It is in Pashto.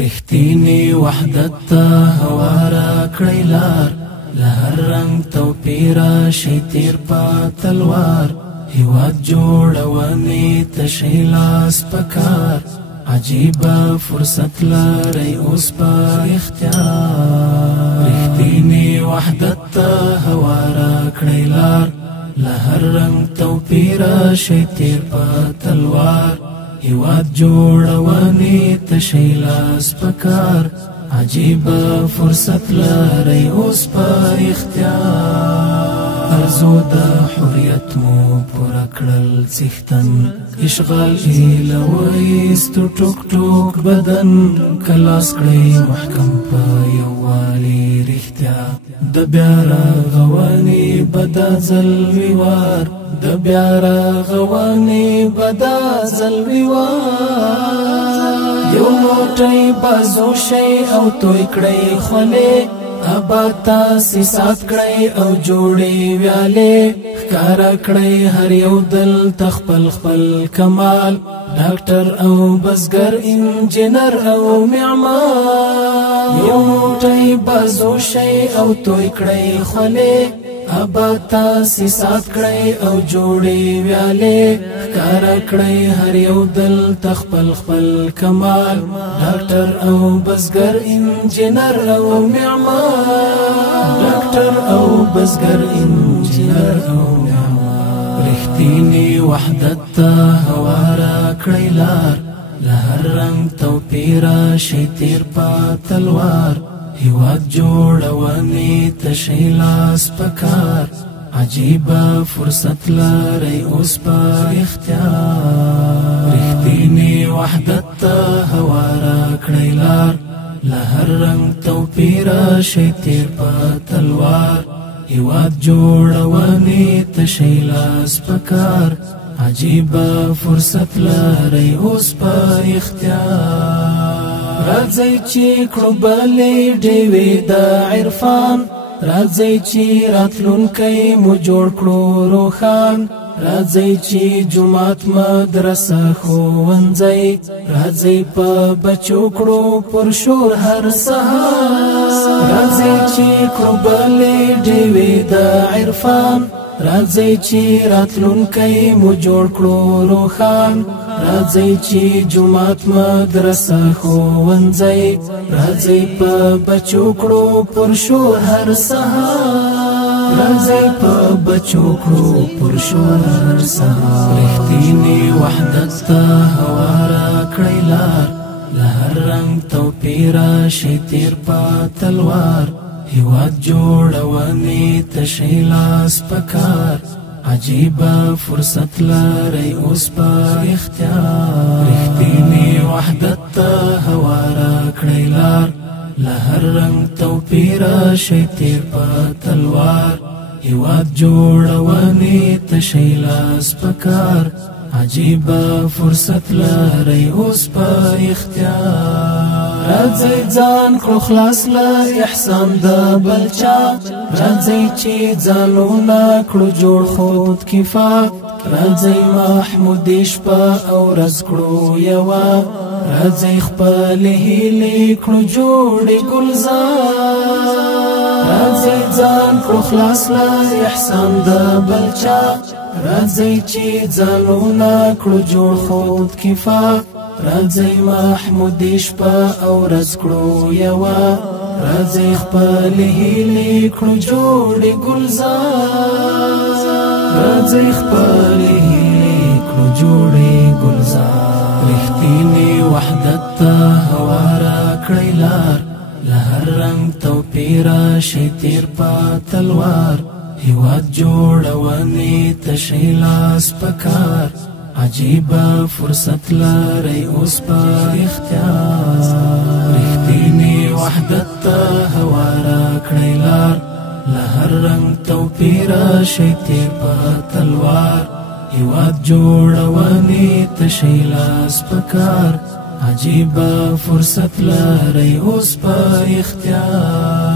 رښتینی وحدت ته هواره کړی لار، له هر رنګ توپیر شي تیر په تلوار. هیواد جوړونې ته شي لاس په کار، عجیبه فرصت لرئ اوس په اختیار. رښتینی وحدت ته هواره کړی لار، له هر رنګ توپیر شي تیر په تلوار. هیواد جوړونې ته شي لاس په کار، عجیبه فرصت لرئ اوس په اختیار. ارزو د حریت مو پوره کړل څښتن، اشغال ایله وایستو ټوک ټوک بدن. کلاس کړئ محکم په یووالي رښتیا، د بیا رغونې به دا ځلوي وار، د بیا رغونې به دا ځلوي وار. یو موټی بازو شئ او توی کړئ خولې، آباد تاسیسات کړئ او جوړې ویالې. ښکاره کړئ هر یو دل خپل خپل کمال، ډاکټر او بزګر، انجینر او معمار. یو موټی بازو شئ او توی کړئ خولې، آباد تاسیسات کړئ او جوړې ویالې. ښکاره کړئ هر یو دل خپل خپل کمال، ډاکټر او بزګر، انجینر او معمار. ډاکټر او بزګر، انجینر او معمار. رښتینی وحدت ته هواره کړی لار، له هر رنګ توپیر شي تیر په تلوار. هیواد جوړونې ته شي لاس په کار، عجیبه فرصت لرئ اوس په اختیار. رښتینی وحدت ته هواره کړی لار، له هر رنګ توپیر شي تیر په تلوار. هیواد جوړونې ته شي لاس په کار، عجیبه فرصت لرئ اوس په اختیار. راځئ چې کړو بلې ډیوې د عرفان، راځئ چې راتلونکی مو جوړ کړو روښان. راځئ چې جومات، مدرسه، ښوونځی، راځئ په بچو کړو پرشور هر سهار. راځئ چې کړو بلې ډیوې د عرفان، راځئ چې راتلونکی مو جوړ کړو روښان. راځئ چې جومات، مدرسه، ښوونځی، راځئ په بچو کړو پرشور هر سهار. راځئ په بچو کړو پرشور هر سهار. رښتینی وحدت ته هواره کړی لار، له هر رنګ توپیر شي تیر په تلوار. هیواد جوړونې ته شي لاس په کار، عجیبه فرصت لرئ اوس په اختیار. رښتینی وحدت ته هواره کړی لار، له هر رنګ توپیر شي تیر په تلوار. هیواد جوړونې ته شي لاس په کار، عجیبه فرصت لرئ اوس په اختیار. راځئ ځان کړو خلاص له احسان د بل چا، راځئ چې ځانونه کړو جوړ خود کفا. راځئ محمودي شپه او ورځ کړو یوه، راځئ خپلې هیلې کړو جوړې ګلزار. راځئ ځان کړو خلاص له احسان د بل چا، راځئ چې ځانونه کړو جوړ خود کفا. راځئ محمودي شپه او ورځ کړو یوه، راځئ خپلې هیلې کړو جوړې ګلزار. راځئ خپلې هیلې کړو جوړې ګلزار. رښتینی وحدت ته هواره کړی لار، له هر رنګ توپیر شي تیر په تلوار. هیواد جوړونې ته شي لاس په کار، عجیبه فرصت لرئ اوس په اختیار. رښتینی وحدت ته هواره کړی لار، له هر رنګ توپیر شي تیر په تلوار. هیواد جوړونې ته شي لاس په کار، عجیبه فرصت لرئ اوس په اختیار.